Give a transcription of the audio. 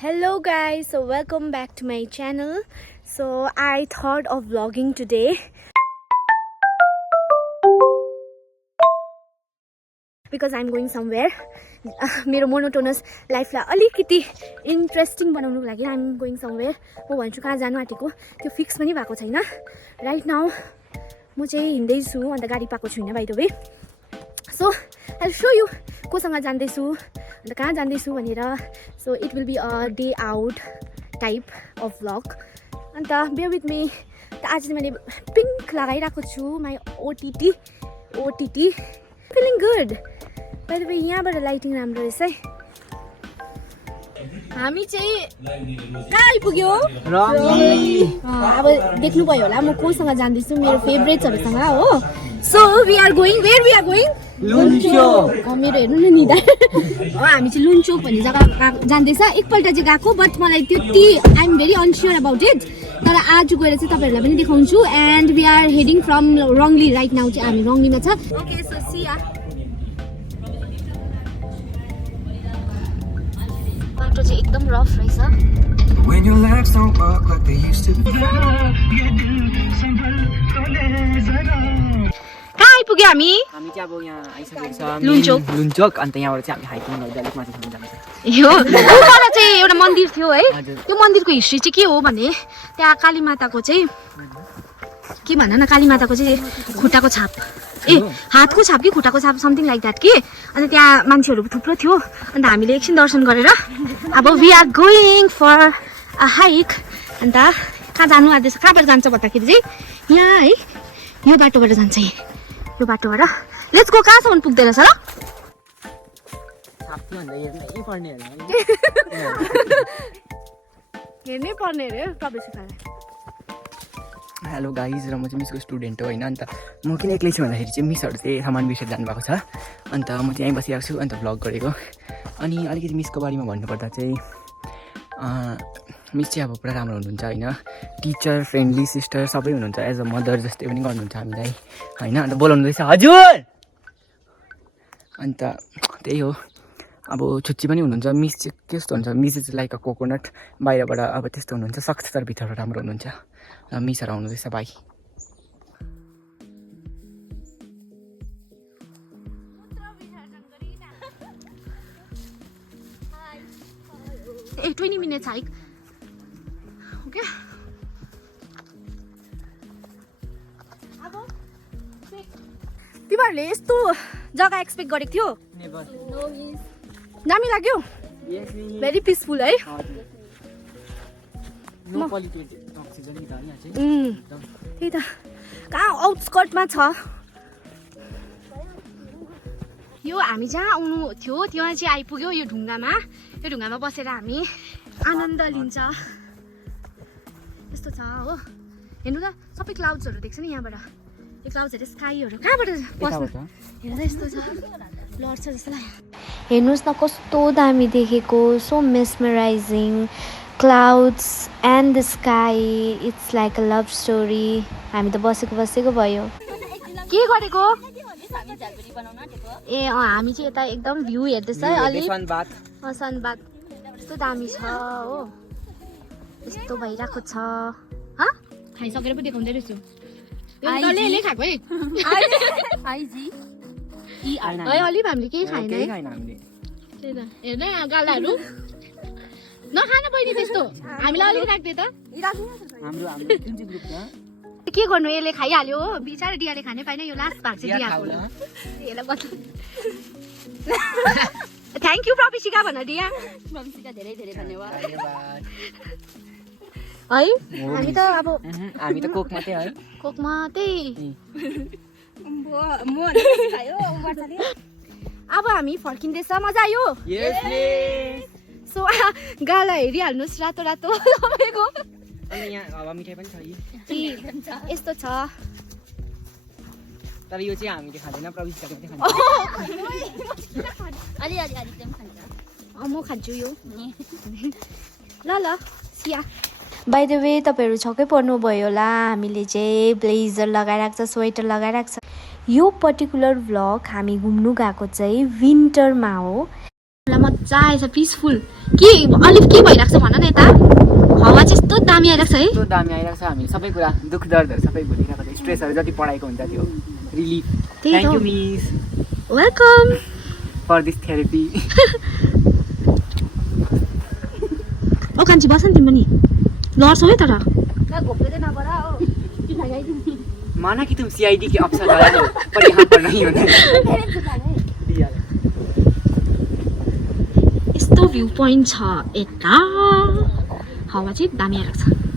Hello guys, so welcome back to my channel. So I thought of vlogging today because I'm going somewhere. मेरो monotonous लाइफलाई अलिकति interesting बनाउनुको लागि I'm going somewhere. म भन्छु कहाँ जानु आँटेको त्यो फिक्स पनि भएको छैन. राइट नाउ म चाहिँ हिँड्दै छु अन्त गाडी पाएको छुइनँ by the way. So I'll show you कोसँग जान्दैछु अन्त कहाँ जान्दैछु भनेर. So it will be a day out type of vlog. अन्त bear with me. आज चाहिँ मैले पिङ्क लगाइरहेको छु. My OTT feeling good. By the way, यहाँबाट लाइटिङ राम्रो रहेछ है. हामी चाहिँ कहाँ आइपुग्यो? अब देख्नुभयो होला म कोसँग जान्दैछु मेरो फेभरेट्सहरूसँग हो. So we are going where we are going? लुन्चोक. मेरो हेर्नु न निदा. हामी चाहिँ लुन्चोक भन्ने जग्गा जान्दैछ. एकपल्ट चाहिँ गएको बट मलाई त्यति I am very unsure about it. तर आज गएर चाहिँ तपाईहरुलाई पनि देखाउँछु. And we are heading from Rangli. Right now चाहिँ हामी रङलीमा छ. Okay so see ya. बाटो चाहिँ एकदम रफ रहेछ. When your legs don't work like they used to. कहाँ आइपुग्यो हामी? हामी चाहिँ अब यहाँ आइसकेको छ लुन्चोक अन्त यहाँबाट चाहिँ हामी हाइकिङ गर्दै अलिक माथिसम्म जान्छ. यो उपर चाहिँ एउटा मन्दिर थियो है. त्यो मन्दिरको हिस्ट्री चाहिँ के हो भने त्यहाँ काली माताको चाहिँ के भन न काली माताको चाहिँ खुट्टाको छाप हातको छाप कि खुट्टाको छाप समथिङ लाइक द्याट कि. अन्त त्यहाँ मान्छेहरू थुप्रो थियो अन्त हामीले एकछिन दर्शन गरेर अब we are going for a hike. अन्त कहाँ जानु आँदैछ कहाँबाट जान्छ भन्दाखेरि चाहिँ यहाँ है यो बाटोबाट जान्छ. यो बाटोबाट लेट्स गो. कहाँसम्म पुग्दै रहेछ र? हेर्नै पर्ने अरे प्रवेशिकालाई. हेलो गाइज, र म चाहिँ मिसको स्टुडेन्ट हो होइन. अन्त म किन एक्लै छु भन्दाखेरि चाहिँ मिसहरू चाहिँ सामान बिर्सेर जानुभएको छ. अन्त म चाहिँ यहीँ बसिरहेको छु अन्त भ्लग गरेको. अनि अलिकति मिसको बारेमा भन्नुपर्दा चाहिँ मिस चाहिँ अब पुरा राम्रो हुनुहुन्छ होइन. टिचर फ्रेन्डली सिस्टर सबै हुनुहुन्छ. एज अ मदर जस्तै पनि गर्नुहुन्छ हामीलाई होइन. अन्त बोलाउनुहुँदैछ हजुर. अन्त त्यही हो अब छुच्ची पनि हुनुहुन्छ. मिस चाहिँ कस्तो हुन्छ, मिस चाहिँ लाइक अ कोकोनट. बाहिरबाट अब त्यस्तो हुनुहुन्छ सख्त तर भित्रबाट राम्रो हुनुहुन्छ. र मिसहरू आउनुहुँदैछ by. A 20 minutes hike. Okay तिमीहरूले यस्तो जग्गा एक्सपेक्ट गरेको थियो? दामी लाग्यो. भेरी पिसफुल है. त्यही त कहाँ आउटस्कर्टमा छ. यो हामी जहाँ आउनु थियो त्यहाँ चाहिँ आइपुग्यो. यो ढुङ्गामा बसेर हामी आनन्द लिन्छ. यस्तो छ हो. हेर्नु त सबै क्लाउड्सहरू देख्छ नि यहाँबाट. यो क्लाउड्सहरू स्काईहरू कहाँबाट बस्नु हेर्दा यस्तो छ लड्छ जस्तो लाग्यो. हेर्नुहोस् न कस्तो दामी देखेको. So mesmerising. Clouds and the sky. It's like a love story. हामी त बसेको भयो. के गरेको? ए हामी चाहिँ यता एकदम भ्यू हेर्दैछ अलि सनबाथ. यस्तो दामी छ हो. यस्तो भइरहेको छ. खाइसकेर पो देखाउँदै रहेछु. यसले खाएको है. अलिक हामीले केही खाएन है. त्यही त हेर्न गालाहरू नखानु बहिनी त्यस्तो. हामीलाई अलिक राख्दै त. के गर्नु यसले खाइहाल्यो हो. बिचारा डियाले खानै पाएन. यो लास्ट भाग चाहिँ डियाको. थ्याङ्क यू प्रविशिका भन डिया. धेरै धन्यवाद है. हामी त अब हामी त कोक मात्रै है. कोक मात्रै. अब हामी फर्किँदैछ. मजा आयो. सो गाला हेरिहाल्नुहोस् रातो रातो तपाईँको. यस्तो छ. तर यो चाहिँ हामीले खाँदैन. प्रविशिकाले मात्रै खान्छ. म खान्छु यो. ल सिया. बाइ द वे तपाईँहरू छक्कै पर्नुभयो होला. हामीले चाहिँ ब्लेजर लगाइरहेको छ, स्वेटर लगाइरहेको छ. यो पर्टिकुलर भ्लग हामी घुम्नु गएको चाहिँ विन्टरमा हो. मजा आएछ पिसफुल के अलिक के भइरहेको छ भन न यता हावा चाहिँ यस्तो दामी आइरहेको छ है यस्तो दामी आइरहेको छ हामी सबै कुरा दुःख दर्दहरू सबै भुलिरहेको छ स्ट्रेसहरू जति पढाइको हुन्छ त्यो रिलिफ त्यही थ्याङ्क त you miss welcome for this therapy ओ कान्छी बस न तिमी पनि लड्छौ है तर माना कि तुम सीआईडी के अफसर लगा दो पर यहाँ पर नहीं होता है यस्तो भ्यू पोइन्ट छ यता हावा चाहिँ दामी आइरहेको छ